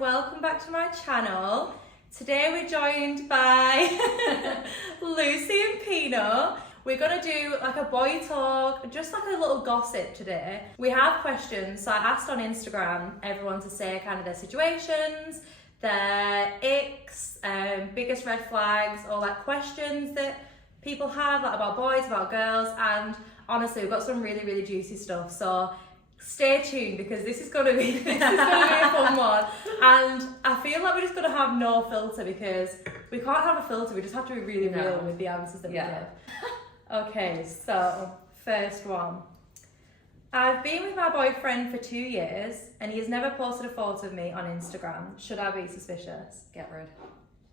welcome back to my channel. Today we're joined by Lucy and Pino. We're gonna do like a boy talk, just like a little gossip today. We have questions, so I asked on Instagram everyone to say kind of their situations, their icks, biggest red flags, or like questions that people have like about boys, about girls, and honestly we've got some really juicy stuff, so stay tuned because this is gonna be a fun one. And I feel like we're just gonna have no filter because we can't have a filter, we just have to be really real with the answers that we give. Okay, so first one. I've been with my boyfriend for 2 years and he has never posted a photo of me on Instagram. Should I be suspicious? Get rid.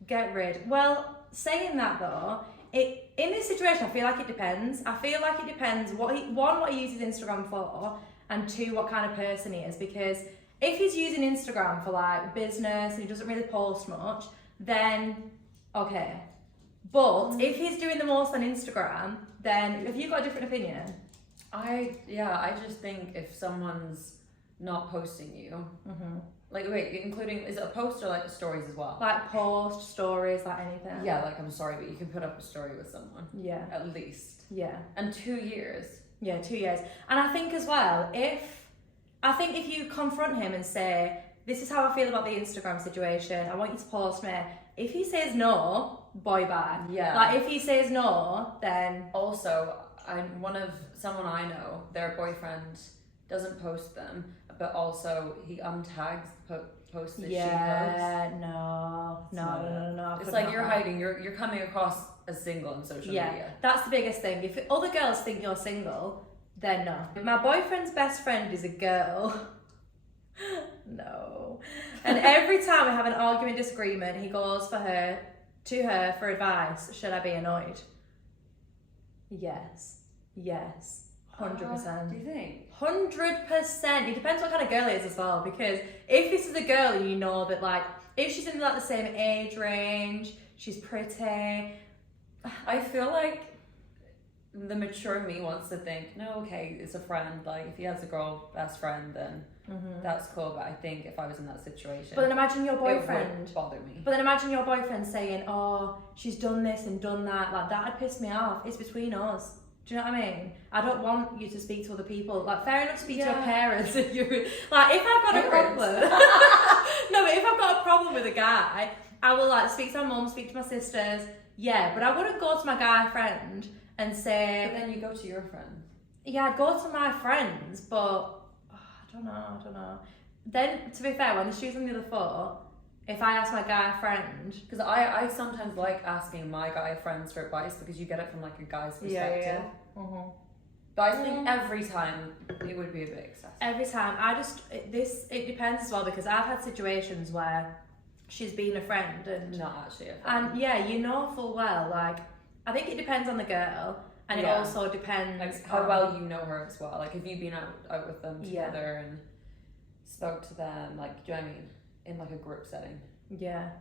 Get rid. Well, saying that though, in this situation I feel like it depends. I feel like it depends what he uses Instagram for, and two, what kind of person he is. Because if he's using Instagram for like business and he doesn't really post much, then okay. But if he's doing the most on Instagram, then have you got a different opinion? I just think if someone's not posting you, like wait, including, is it a post or like stories as well? Like post, stories, like anything. Yeah, like I'm sorry, but you can put up a story with someone. Yeah. At least. Yeah. And 2 years. Yeah, 2 years. And I think as well, if you confront him and say, this is how I feel about the Instagram situation, I want you to post me. If he says no, boy bye. Yeah. Like if he says no, then... Also, someone I know, their boyfriend doesn't post them, but also he untags the post that she posts. Yeah, no. It's like you're hiding, you're coming across as single on social media. That's the biggest thing. If other girls think you're single, then no. My boyfriend's best friend is a girl. No. And every time we have an argument, disagreement, he goes to her for advice. Should I be annoyed? Yes. 100%. Do you think? 100%. It depends what kind of girl it is as well, because if this is a girl and you know that like, if she's in like the same age range, she's pretty. I feel like the mature me wants to think, no, okay, it's a friend. Like if he has a girl best friend, then that's cool. But I think if I was in that situation, but then imagine your boyfriend. It would bother me. But then imagine your boyfriend saying, "Oh, she's done this and done that." Like that'd piss me off. It's between us. Do you know what I mean? I don't want you to speak to other people. Like fair enough, speak to your parents if you like. If I've got a problem, no, but if I've got a problem with a guy, I will like speak to my mum, speak to my sisters. Yeah, but I wouldn't go to my guy friend and say. But then you go to your friend. Yeah, I'd go to my friends, but I don't know. Then, to be fair, when the shoe's on the other foot, if I ask my guy friend, because I sometimes like asking my guy friends for advice because you get it from like a guy's perspective. But I think every time it would be a bit excessive. Every time, it depends as well, because I've had situations where she's been a friend and not actually a friend. And yeah, you know full well, like I think it depends on the girl, and it also depends like how well you know her as well. Like if you've been out with them together and spoke to them, like do you know what I mean? In like a group setting. Yeah.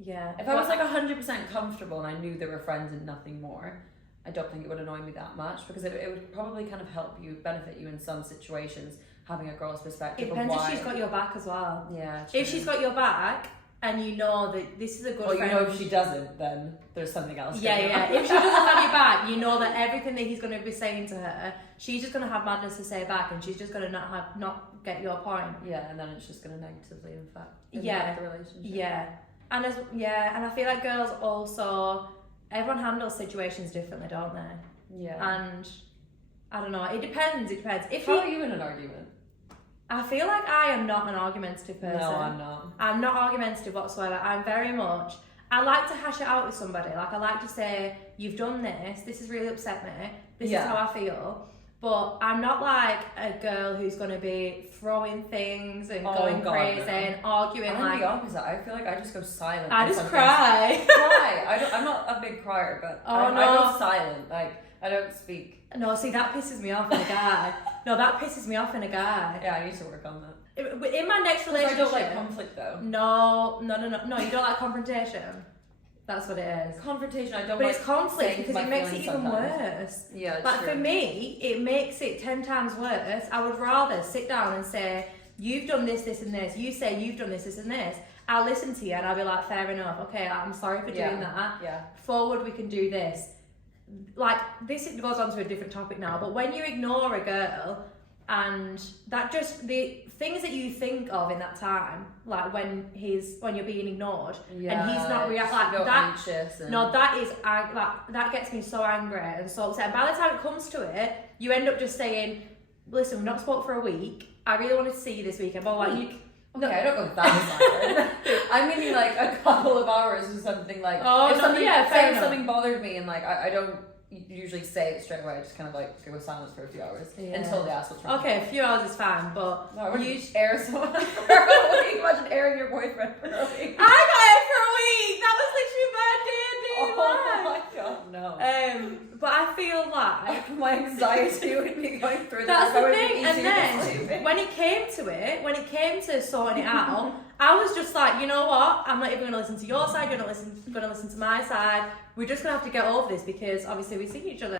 If I was like 100% comfortable and I knew they were friends and nothing more, I don't think it would annoy me that much, because it would probably kind of benefit you in some situations, having a girl's perspective. It depends if she's got your back as well. Yeah. True. If she's got your back and you know that this is a good friend. Well, you know if she doesn't, then there's something else. Yeah. If she doesn't have your back, you know that everything that he's going to be saying to her, she's just going to have madness to say back, and she's just going to not get your point. Yeah, and then it's just going to negatively impact the relationship. Yeah. And and I feel like girls also, everyone handles situations differently, don't they? Yeah. And I don't know, it depends. How are you in an argument? I feel like I am not an argumentative person. No, I'm not. I'm not argumentative whatsoever. I'm very much, I like to hash it out with somebody. Like I like to say, you've done this has really upset me, this is how I feel. But I'm not like a girl who's going to be throwing things and going crazy and arguing. I'm the opposite. I feel like I just go silent. I just cry. I'm not a big crier, but I go silent. Like I don't speak. No, see, that pisses me off in a guy. Yeah, I need to work on that. In my next relationship, I don't like conflict though. No. You don't like confrontation. That's what it is. Confrontation, I don't But like. it's conflict because it makes it even worse. Yeah, Like for me, it makes it 10 times worse. I would rather sit down and say, you've done this, this and this. You say you've done this, this and this. I'll listen to you and I'll be like, fair enough. Okay, I'm sorry for doing that. Yeah. Forward, we can do this. Like, this goes on to a different topic now, but when you ignore a girl and that just, the things that you think of in that time, like when you're being ignored and he's not reacting like that. Anxious and... No, that is, like, that gets me so angry and so upset. And by the time it comes to it, you end up just saying, listen, we've not spoke for a week. I really wanted to see you this weekend, but like, okay, I don't go that far. I'm meaning like a couple of hours or something. Like, if something bothered me and like I don't usually say it straight away. I just kind of like go with silence for a few hours until they ask what's wrong. Okay, a few hours is fine, but no, you air someone for a week. Imagine airing your boyfriend for a week. I got it for a week. That was literally my day. Oh my god, no. But I feel like my anxiety would be going through. That's the thing. And then when it came to sorting it out, I was just like, you know what? I'm not even going to listen to your side. You're not going to listen to my side. We're just going to have to get over this because obviously we see each other.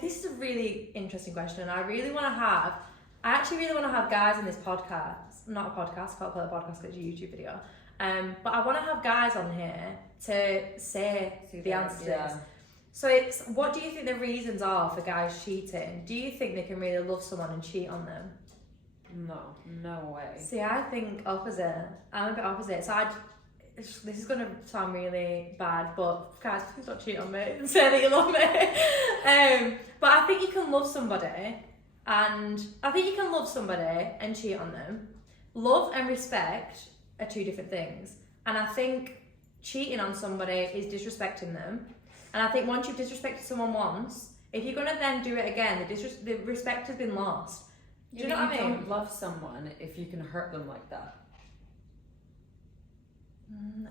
This is a really interesting question. I actually really want to have guys in this podcast. Not a podcast, can't call it a podcast, it's a YouTube video. But I want to have guys on here to say the answer to this. So what do you think the reasons are for guys cheating? Do you think they can really love someone and cheat on them? No way. See, I think opposite. I'm a bit opposite. So this is going to sound really bad, but guys, please don't cheat on me and say that you love me. But I think you can love somebody and cheat on them. Love and respect are two different things. And I think cheating on somebody is disrespecting them. And I think once you've disrespected someone once, if you're going to then do it again, the respect has been lost. Do you know what I mean? You don't love someone if you can hurt them like that.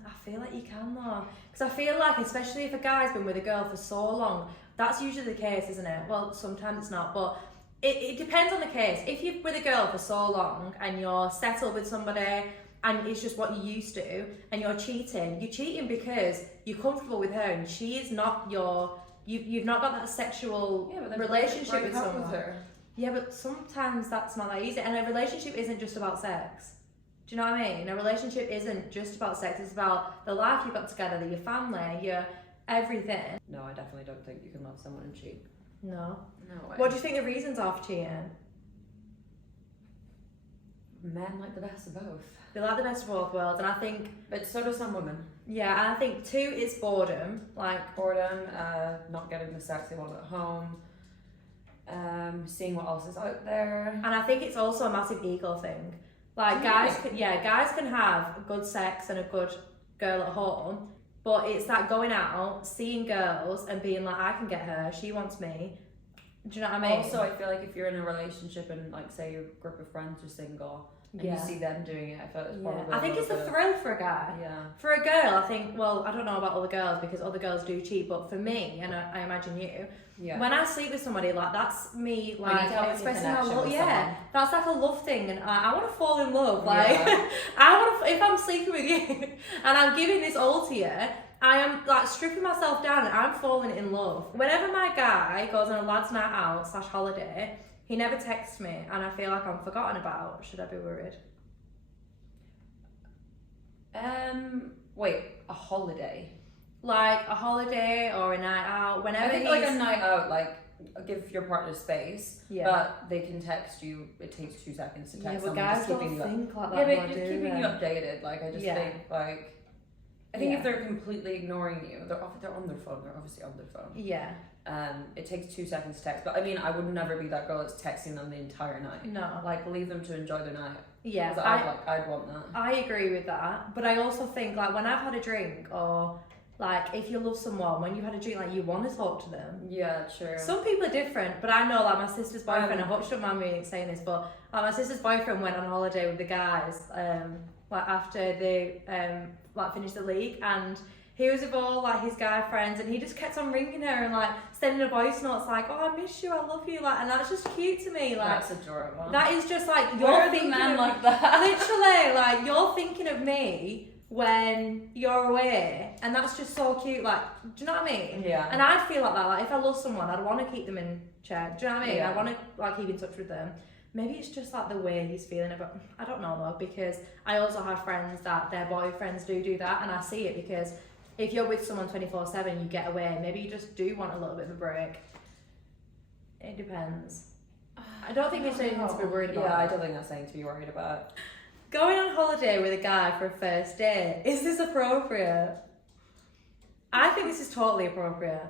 I feel like you can though. Because I feel like, especially if a guy's been with a girl for so long, that's usually the case, isn't it? Well, sometimes it's not, but it depends on the case. If you're with a girl for so long and you're settled with somebody and it's just what you used to and you're cheating because you're comfortable with her and she is not you've not got that sexual relationship with someone. With her. Yeah, but sometimes that's not that easy. And a relationship isn't just about sex. Do you know what I mean? A relationship isn't just about sex. It's about the life you've got together, your family, your everything. No, I definitely don't think you can love someone and cheat. No way. What do you think the reasons are for cheating? Men like the best of both. They like the best of both worlds, and I think... But so do some women. Yeah, and I think too, it's boredom. Not getting the sex they want at home, seeing what else is out there. And I think it's also a massive ego thing. Like, guys can have good sex and a good girl at home, but it's that going out, seeing girls and being like, I can get her, she wants me. Do you know what I mean? Also, I feel like if you're in a relationship and, like, say your group of friends are single and you see them doing it, I feel like it's probably... I think it's the thrill for a guy. Yeah. For a girl, I think, well, I don't know about other girls because other girls do cheat, but for me, and I imagine you, when I sleep with somebody, like, that's me, like, expressing my love. Yeah, that's like a love thing, and I want to fall in love. Like, if I'm sleeping with you and I'm giving this all to you, I am like stripping myself down and I'm falling in love. Whenever my guy goes on a lad's night out / holiday, he never texts me and I feel like I'm forgotten about. Should I be worried? Wait, a holiday? Like a holiday or a night out, whenever. I think like a night out, like give your partner space, but they can text you. It takes 2 seconds to text someone. Guys just don't think like that. Yeah, but just keeping you updated. Like I just think like. I think if they're completely ignoring you, they're on their phone. They're obviously on their phone. Yeah. It takes 2 seconds to text, but I mean, I would never be that girl that's texting them the entire night. No. Like, leave them to enjoy their night. Yeah. I'd want that. I agree with that, but I also think like when I've had a drink or like if you love someone, when you've had a drink, like you want to talk to them. Yeah, true. Some people are different, but I know like my sister's boyfriend. I hope she don't mind me saying this, but my sister's boyfriend went on holiday with the guys. Like after they like finished the league, and he was with all like his guy friends, and he just kept on ringing her and like sending a voice notes like, "Oh, I miss you, I love you," like, and that's just cute to me. Like that's adorable. That is just like you're thinking man of, like that. Literally, like you're thinking of me when you're away, and that's just so cute. Like, do you know what I mean? Yeah. And I'd feel like that. Like if I love someone, I'd want to keep them in check. Do you know what I mean? Yeah. I want to like keep in touch with them. Maybe it's just like the way he's feeling about. I don't know though, because I also have friends that their boyfriends do that, and I see it because if you're with someone 24/7, you get away. Maybe you just do want a little bit of a break. It depends. I don't think it's anything to be worried about. Yeah, I don't think that's anything to be worried about. Going on holiday with a guy for a first date, is this appropriate? I think this is totally appropriate.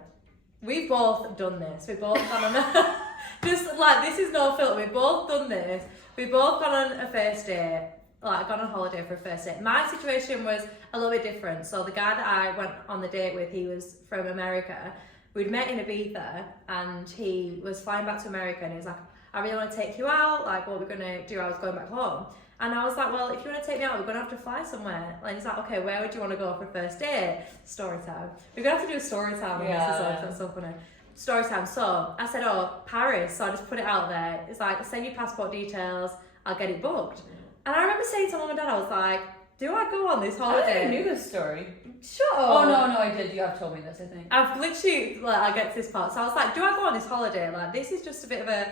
We've both done this. We've both gone on just like, this is no filter. We've both done this. We've both gone on a first date, like gone on holiday for a first date. My situation was a little bit different. So the guy that I went on the date with, he was from America. We'd met in Ibiza and he was flying back to America and he was like, I really want to take you out, like what we're going to do. I was going back home. And I was like, well, if you want to take me out, we're going to have to fly somewhere. And he's like, okay, where would you want to go for a first date? Story time. We're going to have to do a story time on this as well, that's so funny. Story time. So I said, oh, Paris. So I just put it out there. It's like, send your passport details, I'll get it booked. And I remember saying to mum and dad, I was like, do I go on this holiday? I think I knew this story. Shut up. Oh, no, I did. You have told me this, I think. I've literally, like, I get to this part. So I was like, do I go on this holiday? Like, this is just a bit of a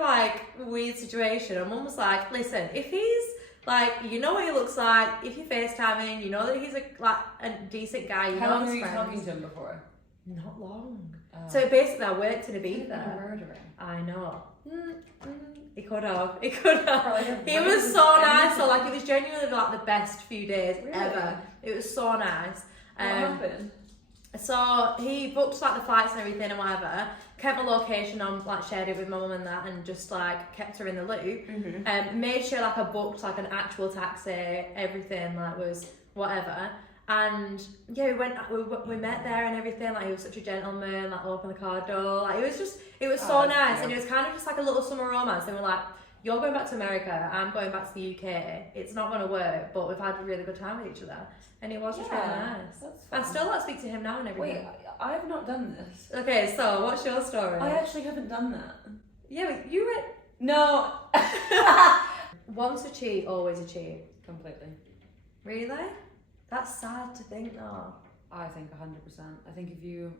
like weird situation. And mum was like, listen, if he's like, you know what he looks like, if you FaceTime him, you know that he's a decent guy. You How know long were his you friends. talking to him before? Not long. Oh. So basically, I worked in He's Ibiza. a murderer. I know. He could have. He could have. Like He was so nice. So like, it was genuinely like the best few days Really? ever. It was so nice. What happened? So he booked like the flights and everything and whatever, kept my location on, like shared it with my mum and that, and just like kept her in the loop. Mm-hmm. Made sure like I booked like an actual taxi, everything like was whatever. And yeah, we met there and everything. Like he was such a gentleman. Like opened the car door. Like it was so nice, and it was kind of just like a little summer romance. And we're like, you're going back to America, I'm going back to the UK. It's not going to work, but we've had a really good time with each other. And it was just really nice. That's I fun. still like speak to him now and everything. Wait, I've not done this. Okay, so what's your story? I actually haven't done that. Yeah, but you went. No. Once a cheat, always a cheat. Completely. Really? That's sad to think though. I think 100%. I think if you...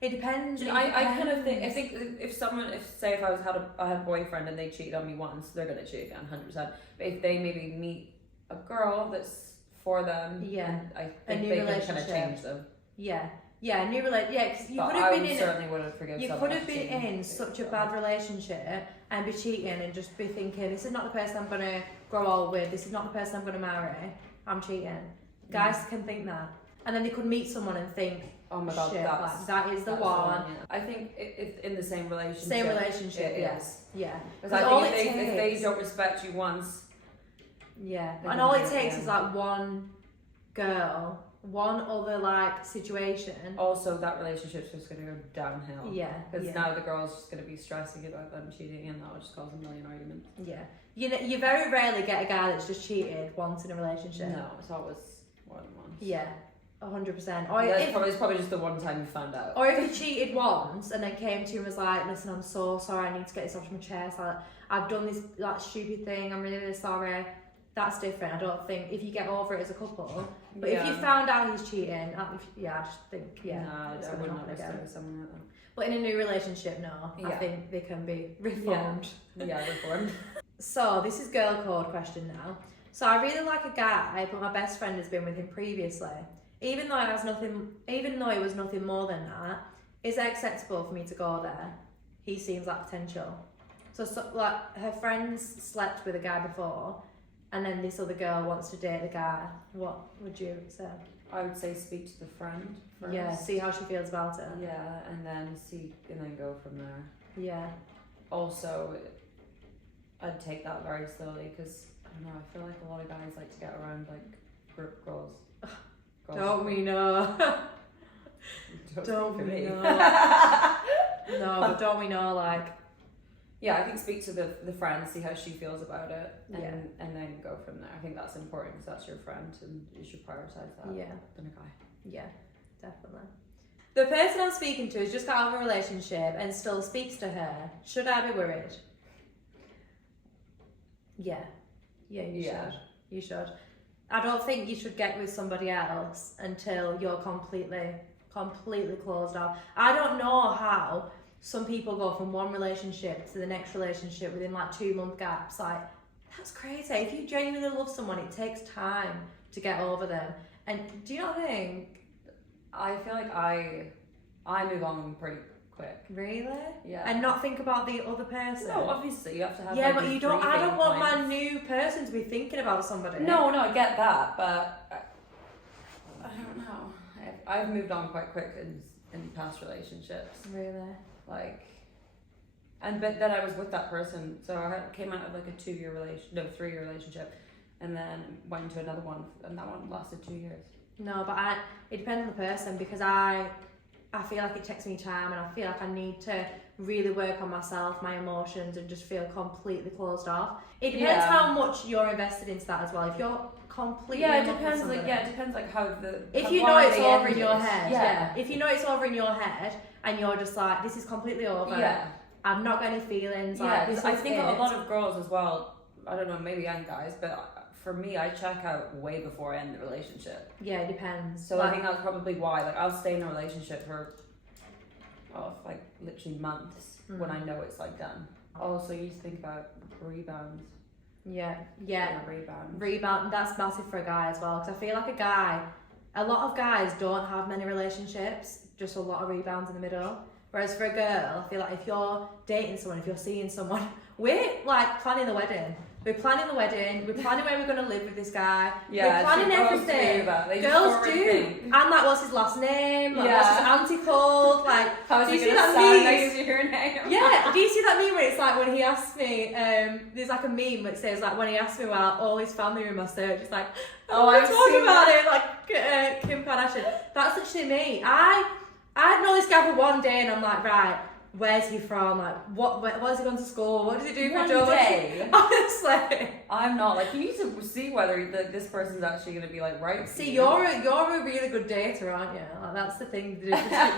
It depends. I kind of think, if I had a boyfriend and they cheated on me once, they're going to cheat again, 100%. But if they maybe meet a girl that's for them, yeah, I think they can kind of change them. Yeah, a new relationship. Yeah, because you but could have been in. Certainly wouldn't forgive. You could have been in such a bad relationship and be cheating and just be thinking, this is not the person I'm going to grow old with. This is not the person I'm going to marry. I'm cheating. Guys can think that, and then they could meet someone and think, oh my god, shit, that is the one. I think if in the same relationship. Same relationship, yes. Yeah. Because I think if they don't respect you once. Yeah. And all it takes is like one girl, one other like situation. Also, that relationship's just going to go downhill. Yeah. Because now the girl's just going to be stressing about them cheating, and that will just cause a million arguments. Yeah. You know, you very rarely get a guy that's just cheated once in a relationship. No, it's always more than once. Yeah. 100%. Or it's probably just the one time you found out. Or if he cheated once and then came to you and was like, listen, I'm so sorry, I need to get this off my chest. I've done this like stupid thing, I'm really, really sorry. That's different. I don't think if you get over it as a couple. But if you found out he's cheating, I just think, I wouldn't have stay with someone like that. But in a new relationship, no. I think they can be reformed. Yeah, reformed. So this is girl code question now. So I really like a guy, but my best friend has been with him previously. Even though it was nothing more than that, is it acceptable for me to go there? He seems like potential. So like her friends slept with a guy before, and then this other girl wants to date the guy. What would you say? I would say speak to the friend first. Yeah, see how she feels about it. Yeah, and then go from there. Yeah. Also, I'd take that very slowly because I don't know. I feel like a lot of guys like to get around like group goals. Don't we know? Don't we know? No, but don't we know, like... Yeah, I think speak to the friend, see how she feels about it, and then go from there. I think that's important because that's your friend and you should prioritise that than a guy. Yeah, definitely. The person I'm speaking to has just got out of a relationship and still speaks to her. Should I be worried? Yeah. Yeah, you should. You should. I don't think you should get with somebody else until you're completely closed off. I don't know how some people go from one relationship to the next relationship within like 2-month gaps. Like, that's crazy. If you genuinely love someone, it takes time to get over them. And do you not think? I feel like I move on pretty quick. Really? Yeah. And not think about the other person? No, obviously you have to have. Yeah, like, but you don't. I don't want points. my new person to be thinking about somebody. No, I get that, but I don't know. I've moved on quite quick in past relationships. Really? Like, but then I was with that person, so I came out of like a 3-year relationship, and then went into another one, and that one lasted 2 years. No, but it depends on the person, because I feel like it takes me time, and I feel like I need to really work on myself, my emotions, and just feel completely closed off. It depends how much you're invested into that as well. If you're completely it depends. It depends like how the. If you know it's over in your head, If you know it's over in your head, and you're just like, this is completely over. Yeah. I've not got any feelings. Like, this I think a lot of girls as well. I don't know, maybe and guys, but for me, I check out way before I end the relationship. Yeah, it depends. So I think that's probably why. Like, I'll stay in a relationship for, like literally months when I know it's like done. Also, you need to think about rebounds. Yeah. Rebound. That's massive for a guy as well, because I feel like a lot of guys don't have many relationships, just a lot of rebounds in the middle. Whereas for a girl, I feel like if you're dating someone, if you're seeing someone, we're like planning the wedding. We're planning the wedding. We're planning where we're going to live with this guy. Yeah, we're planning everything. Girls do. And like, what's his last name? Like, what's his auntie called? Like, how is he going to sound next to your name? Yeah. Do you see that meme where it's like when he asked me? There's like a meme that says like when he asked me about all his family were in my search, it's like, I'm talking about it like Kim Kardashian. That's literally me. I'd know this guy for one day, and I'm like, right, where's he from? Like, where's he gone to school? What does he do for a job? Honestly, I'm not. Like, you need to see whether this person's actually going to be like right. See, you're a really good dater, aren't you? Like, that's the thing.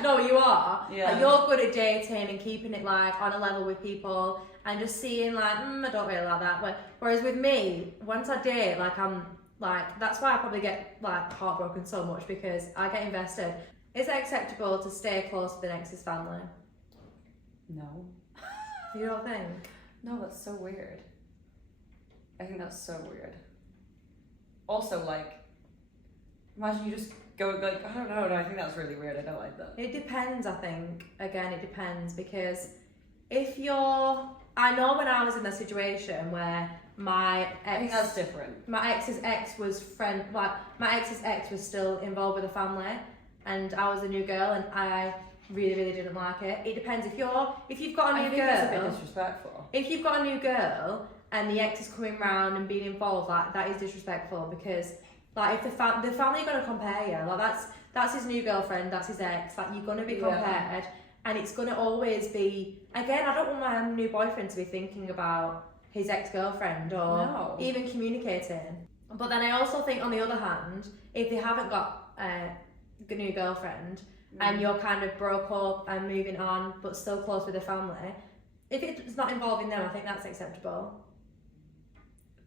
No, you are. Yeah. Like, you're good at dating and keeping it like on a level with people, and just seeing like, I don't really like that. But whereas with me, once I date, like that's why I probably get like heartbroken so much, because I get invested. Is it acceptable to stay close to the ex's family? No. You don't think? No, that's so weird. I think that's so weird. Also, like, imagine you just go like, I don't know, I think that's really weird. I don't like that. It depends, I think. Again, it depends, because I know when I was in a situation where my ex, I think that's different. My ex's ex was still involved with the family, and I was a new girl, and I really, really didn't like it. It depends. If you've got a new girl, it's a bit disrespectful. If you've got a new girl and the ex is coming round and being involved, like, that is disrespectful, because like if the family are gonna compare you, like that's his new girlfriend, that's his ex, like you're gonna be compared, and it's gonna always be. Again, I don't want my new boyfriend to be thinking about his ex-girlfriend or even communicating. But then I also think, on the other hand, if they haven't got a new girlfriend and you're kind of broke up and moving on but still close with the family, if it's not involving them, I think that's acceptable.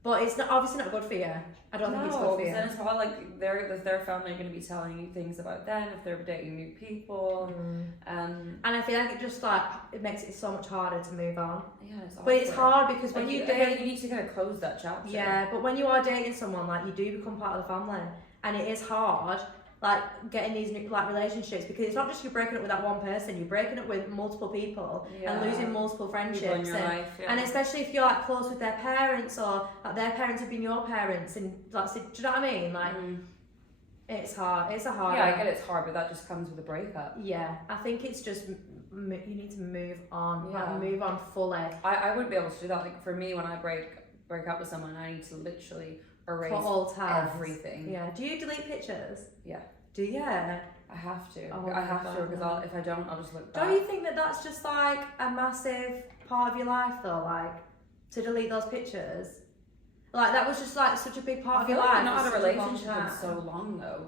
But it's obviously not good for you. I don't think it's good for you. Then it's all like their family are going to be telling you things about them if they're dating new people, and I feel like it makes it so much harder to move on. Yeah, but it's hard because when you date, you need to kind of close that chapter. Yeah, but when you are dating someone, like, you do become part of the family, and it is hard, like, getting these new relationships, because it's not just you're breaking up with that one person, you're breaking up with multiple people and losing multiple friendships, and especially if you're like close with their parents, or like their parents have been your parents, and like, do you know what I mean? Like, it's hard. It's a hard. Yeah, I get it's hard, but that just comes with a breakup. Yeah, I think it's just you need to move on. Yeah. Like, move on fully. I wouldn't be able to do that. Like, for me, when I break up with someone, I need to literally erase everything. Yeah. Do you delete pictures? Yeah. Do you? I have to. I have to, because if I don't, I'll just look back. Don't you think that that's just like a massive part of your life, though? Like, to delete those pictures? Like, that was just like such a big part of your life. I've not had a relationship in so long, though.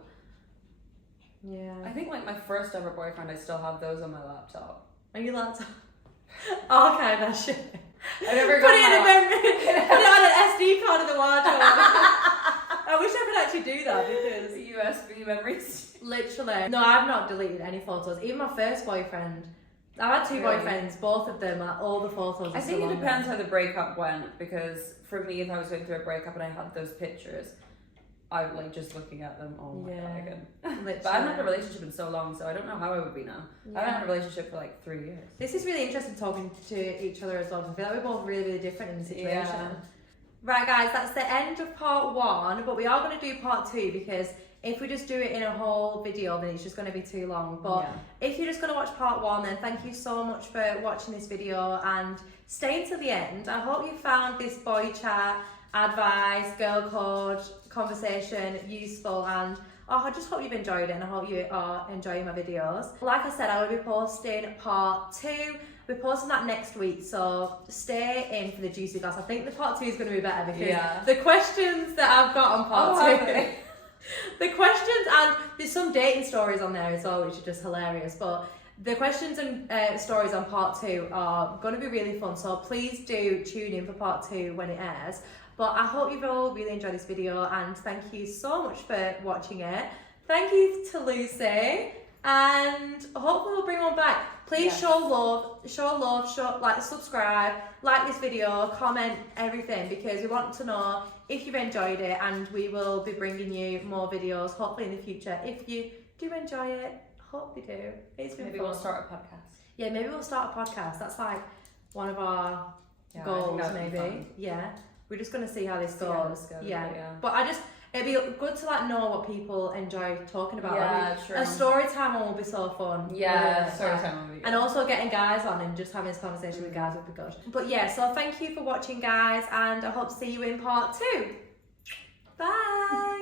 Yeah. I think like my first ever boyfriend, I still have those on my laptop. On your laptop? Oh, okay, that shit. I never put it in a memory. Put it on an SD card in the wardrobe. I wish I could actually do that, because USB memories. Literally. No, I've not deleted any photos. Even my first boyfriend, I've had two boyfriends, both of them, like, all the photos. I think it depends how the breakup went, because for me, if I was going through a breakup and I had those pictures, I would like just looking at them. Oh my god, again. But I haven't had a relationship in so long, so I don't know how I would be now. I haven't had a relationship for like 3 years. This is really interesting talking to each other as well. I feel like we're both really, really different in the situation. Yeah. Right, guys, that's the end of part 1, but we are going to do part 2 because if we just do it in a whole video, then it's just going to be too long. But if you're just going to watch part 1, then thank you so much for watching this video and staying till the end. I hope you found this boy chat, advice, girl code, conversation useful, and I just hope you've enjoyed it, and I hope you are enjoying my videos. Like I said, I will be posting part 2. We're posting that next week, so stay in for the juicy glass. I think the part 2 is going to be better because the questions that I've got on part 2, the questions, and there's some dating stories on there as well, which are just hilarious, but the questions and stories on part 2 are going to be really fun, so please do tune in for part 2 when it airs. But I hope you've all really enjoyed this video, and thank you so much for watching it. Thank you to Lucy, and hopefully we'll bring one back. Please show love, like, subscribe, like this video, comment everything, because we want to know if you've enjoyed it, and we will be bringing you more videos hopefully in the future. If you do enjoy it, hope you do. It's been maybe fun. We'll start a podcast. Yeah, maybe we'll start a podcast. That's like one of our goals, maybe. Yeah. We're just going to see how this goes. But it'd be good to like know what people enjoy talking about. True. A story time one will be so fun. Story time will be good. And also getting guys on and just having this conversation with guys would be good. But yeah, so thank you for watching, guys, and I hope to see you in part 2. Bye.